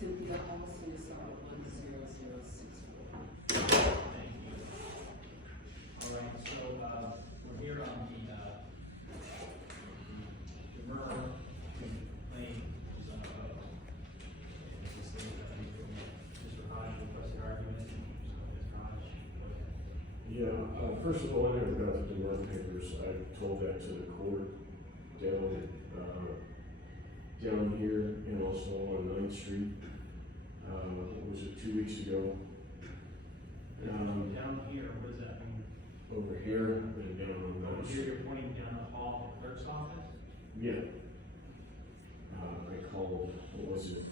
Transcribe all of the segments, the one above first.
Cynthia Hall, suicide 10064. Thank you. All right, so, we're here on the murder complaint is unopposed. It's just Mr. Hodge requested argument, so Ms. Hodge, go ahead. Yeah, first of all, I never got the DeMar papers. I told that to the court down here and also on 9th Street. Was it 2 weeks ago? Down here, what does that mean? Over here and down on Over 9th here, Street. you're pointing down the hall to the clerk's office? Yeah. I called, what was it?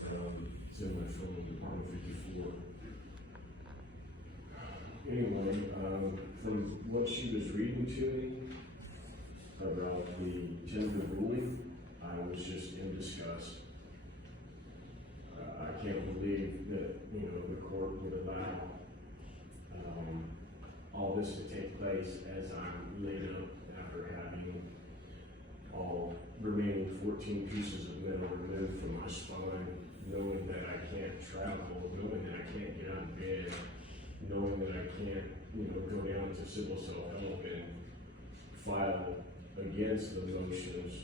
It's in my phone, Department 54. Anyway, from what she was reading to me about the tentative ruling, I was just in disgust. I can't believe that, the court would allow all this to take place as I'm laid up after having all remaining 14 pieces of metal removed from my spine, knowing that I can't travel, knowing that I can't get out of bed, knowing that I can't, go down to civil self-help and file against the motions.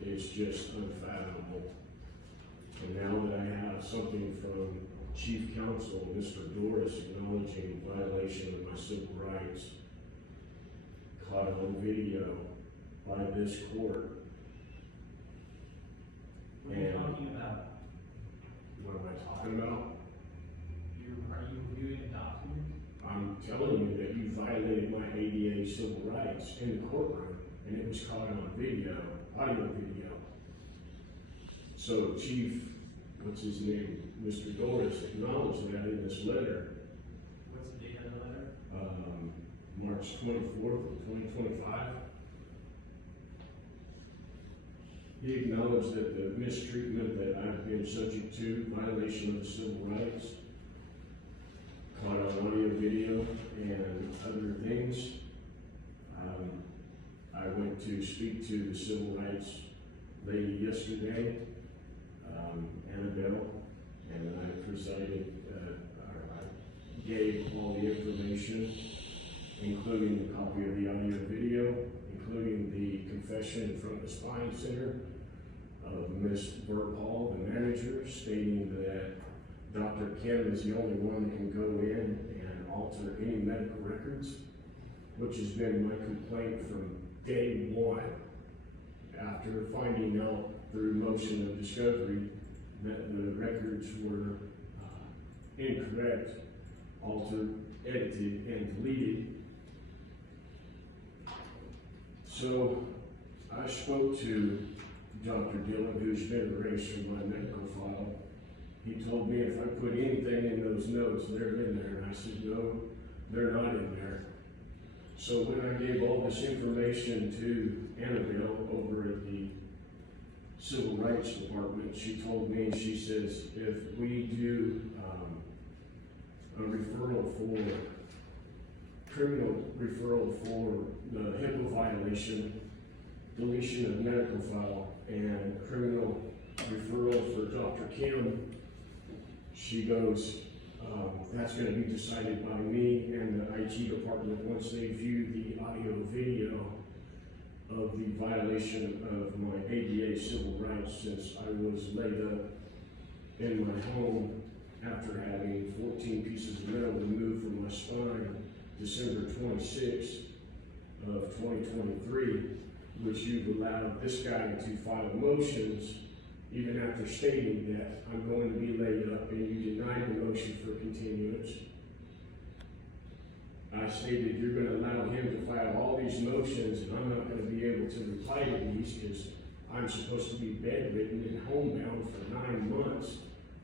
It's just unfathomable. And now that I have something from Chief Counsel, Mr. Doris, acknowledging violation of my civil rights, caught on video by this court. What are you talking about? What am I talking about? Are you reviewing a document? I'm telling you that you violated my ADA civil rights in the courtroom, and it was caught on video, audio video. So Chief, what's his name, Mr. Doris, acknowledged that in this letter. What's the date of the letter? March 24th of 2025. He acknowledged that the mistreatment that I've been subject to, violation of civil rights, caught on audio, video, and other things. I went to speak to the civil rights lady yesterday, Annabelle, and I presided, I gave all the information, including a copy of the audio video, including the confession from the Spine Center of Ms. Burkhall, the manager, stating that Dr. Kim is the only one that can go in and alter any medical records, which has been my complaint from day one. After finding out through motion of discovery that the records were incorrect, altered, edited, and deleted. So I spoke to Dr. Dillon, who's been erased from my medical file. He told me if I put anything in those notes, they're in there. And I said, no, they're not in there. So when I gave all this information to Annabelle over at the Civil Rights Department, she told me, she says, if we do a referral for, criminal referral for the HIPAA violation, deletion of medical file, and criminal referral for Dr. Kim, she goes, that's going to be decided by me and the IT department once they view the audio video of the violation of my ADA civil rights, since I was laid up in my home after having 14 pieces of metal removed from my spine December 26th of 2023, which you've allowed this guy to file motions even after stating that I'm going to be laid up, and you denied the motion for continuance. I stated you're going to allow him to file all these motions, and I'm not going to be able to reply to these because I'm supposed to be bedridden and homebound for 9 months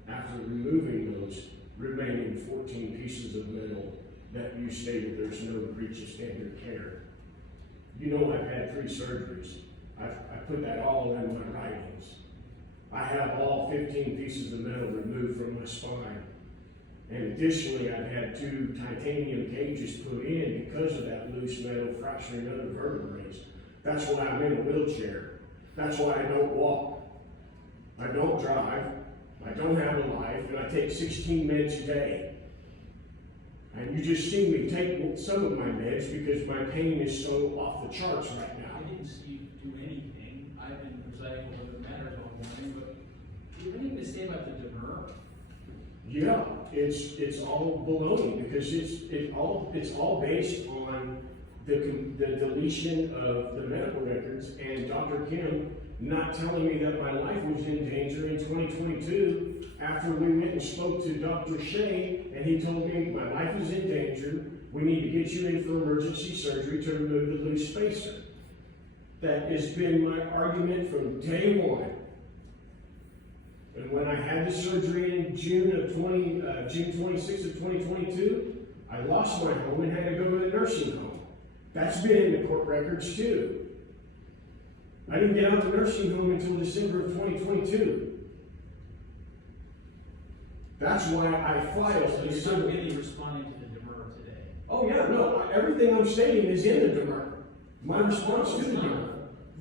after removing those remaining 14 pieces of metal that you stated there's no breach of standard care. You know I've had 3 surgeries. I put that all in my writings. I have all 15 pieces of metal removed from my spine. And additionally, I've had 2 titanium cages put in because of that loose metal fracturing other vertebrae. That's why I'm in a wheelchair. That's why I don't walk. I don't drive. I don't have a life, and I take 16 meds a day. And you just see me take some of my meds because my pain is so off the charts right now. I didn't see you do anything. I've been presiding over the matters all morning, but do you have anything to say about the demur? Yeah, it's all baloney because it's all based on the deletion of the medical records and Dr. Kim not telling me that my life was in danger in 2022 after we went and spoke to Dr. Shea and he told me my life is in danger. We need to get you in for emergency surgery to remove the loose spacer. That has been my argument from day one. And when I had the surgery in June 26th of 2022, I lost my home and had to go to a nursing home. That's been in the court records too. I didn't get out of the nursing home until December of 2022. That's why I filed So this. you're not really responding to the demur today? Oh yeah, no, everything I'm stating is in the demur. My response to the demur.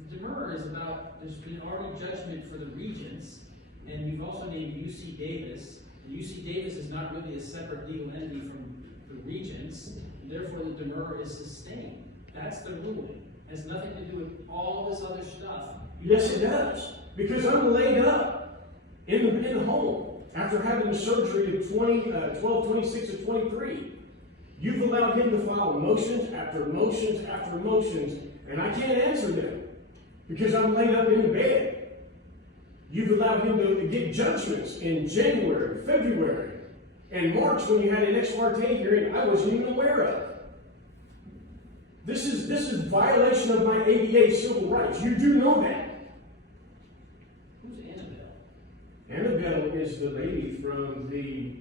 The demur is about, there's been already judgment for the regents, and you've also named UC Davis. And UC Davis is not really a separate legal entity from the regents, and therefore the demur is sustained. That's the ruling. It has nothing to do with all this other stuff. Yes, it does. Because I'm laid up in the home after having the surgery of 12/26 of 23. You've allowed him to file motions after motions after motions, and I can't answer them because I'm laid up in the bed. You've allowed him to get judgments in January, February, and March when you had an ex parte hearing I wasn't even aware of. This is violation of my ADA civil rights. You do know that. Who's Annabelle? Annabelle is the lady from the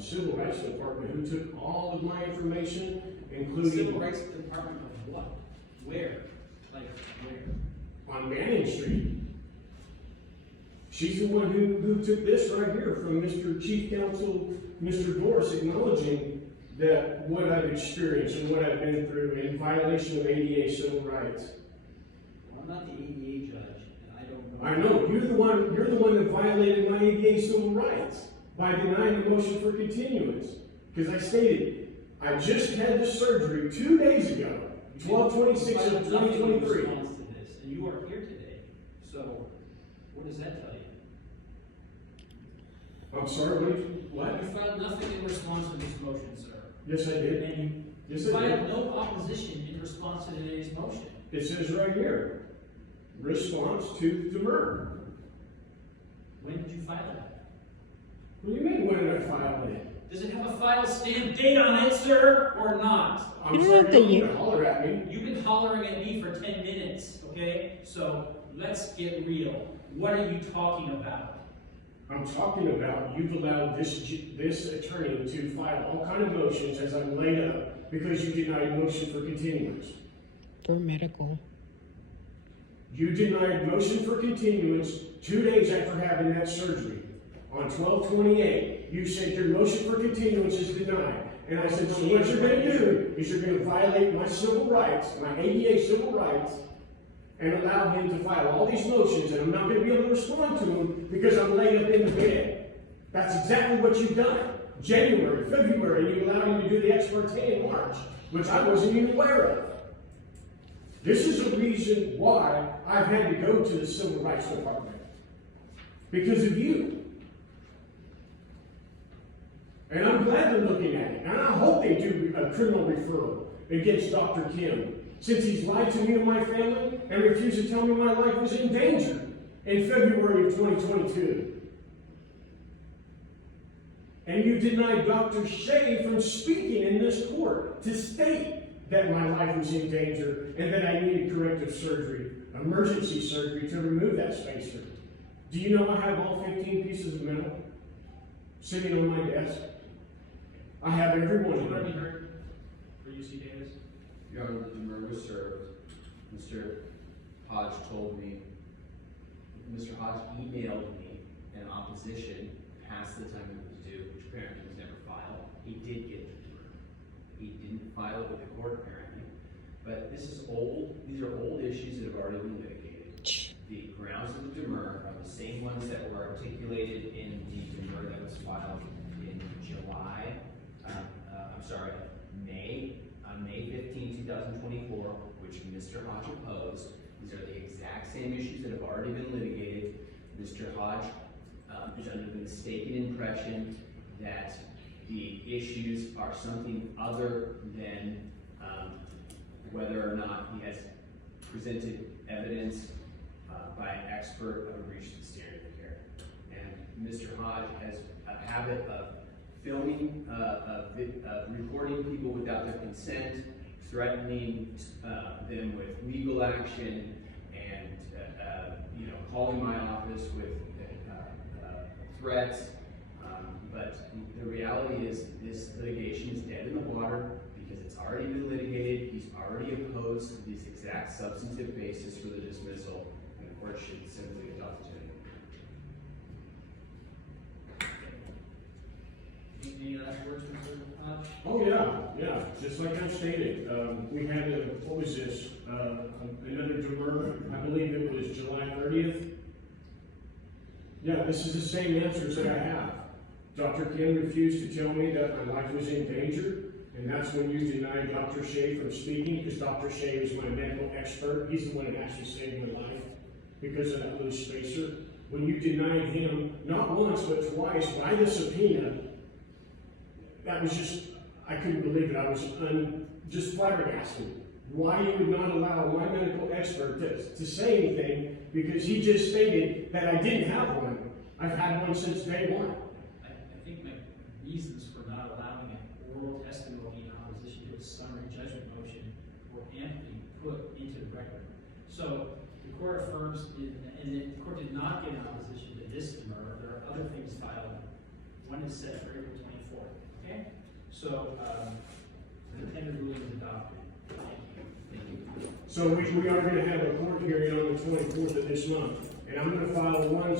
Civil Rights Department who took all of my information, including Civil Rights Department of what? Where? Like, where? on Manning Street. She's the one who took this right here from Mr. Chief Counsel, Mr. Doris, acknowledging that what I've experienced and what I've been through in violation of ADA civil rights. Well, I'm not the ADA judge, and I don't know. I know, you're the one that violated my ADA civil rights by denying the motion for continuance. Because I stated, I just had the surgery 2 days ago, 12/26 of 2023. In response to this, and you are here today. So, what does that tell you? I'm sorry, what? You filed nothing in response to this motion, sir. Yes, I did. And Yes, you I did. filed no opposition in response to today's motion. It says right here, response to the murder. When did you file that? What do you mean, when did I file it? Does it have a file stamp date on it, sir, or not? I'm You don't sorry, have to don't use- holler at me. You've been hollering at me for 10 minutes, okay? So, let's get real. What are you talking about? I'm talking about you've allowed this attorney to file all kind of motions as I'm laid up because you denied motion for continuance. For medical. You denied motion for continuance 2 days after having that surgery. On 12/28, you said your motion for continuance is denied. And I said, so what you're gonna do is you're gonna violate my civil rights, my ADA civil rights, and allow him to file all these motions, and I'm not gonna be able to respond to them because I'm laid up in the bed. That's exactly what you've done. January, February, you allowed him to do the ex parte in March, which I wasn't even aware of. This is the reason why I've had to go to the Civil Rights Department. Because of you. And I'm glad they're looking at it. And I hope they do a criminal referral against Dr. Kim, since he's lied to me and my family and refused to tell me my life was in danger in February of 2022. And you denied Dr. Shea from speaking in this court to state that my life was in danger and that I needed corrective surgery, emergency surgery to remove that spacer. Do you know I have all 15 pieces of metal sitting on my desk? I have every one Did of you already them. heard for UC Davis? Your Honor, the murder was served. Mr. Hodge told me, Mr. Hodge emailed me an opposition past the time it was due, which apparently was never filed. He did get the murder. He didn't file it with the court apparently. But this is old, these are old issues that have already been litigated. the grounds of the demur are the same ones that were articulated in the demur that was filed in July, on May 15, 2024, which Mr. Hodge opposed. These are the exact same issues that have already been litigated. Mr. Hodge is under the mistaken impression that the issues are something other than whether or not he has presented evidence by an expert of a breach of the standard of care. And Mr. Hodge has a habit of filming, recording people without their consent, threatening them with legal action, and calling my office with threats. But the reality is this litigation is dead in the water because it's already been litigated. He's already opposed this exact substantive basis for the dismissal, and the court should simply adopt it. Any last words, Mr. Hodge? Oh, yeah, just like I stated, we had what was this, another demur, I believe it was July 30th. Yeah, this is the same answers that I have. Dr. Kim refused to tell me that my life was in danger, and that's when you denied Dr. Shea from speaking, because Dr. Shea is my medical expert. He's the one that actually saved my life because of that loose spacer. When you denied him, not once, but twice, by the subpoena, that was just, I couldn't believe it. I was just flabbergasted. Why you would not allow my medical expert to say anything, because he just stated that I didn't have one. I've had one since day one. I think my reasons for not allowing an oral testimony in opposition to a summary judgment motion were amply put into the record. So the court affirms, and the court did not get an opposition to this demur. There are other things filed. One is set for April 24th. Okay? So the intended ruling is adopted. Thank you. So we are going to have a court hearing on the 24th of this month, and I'm going to file one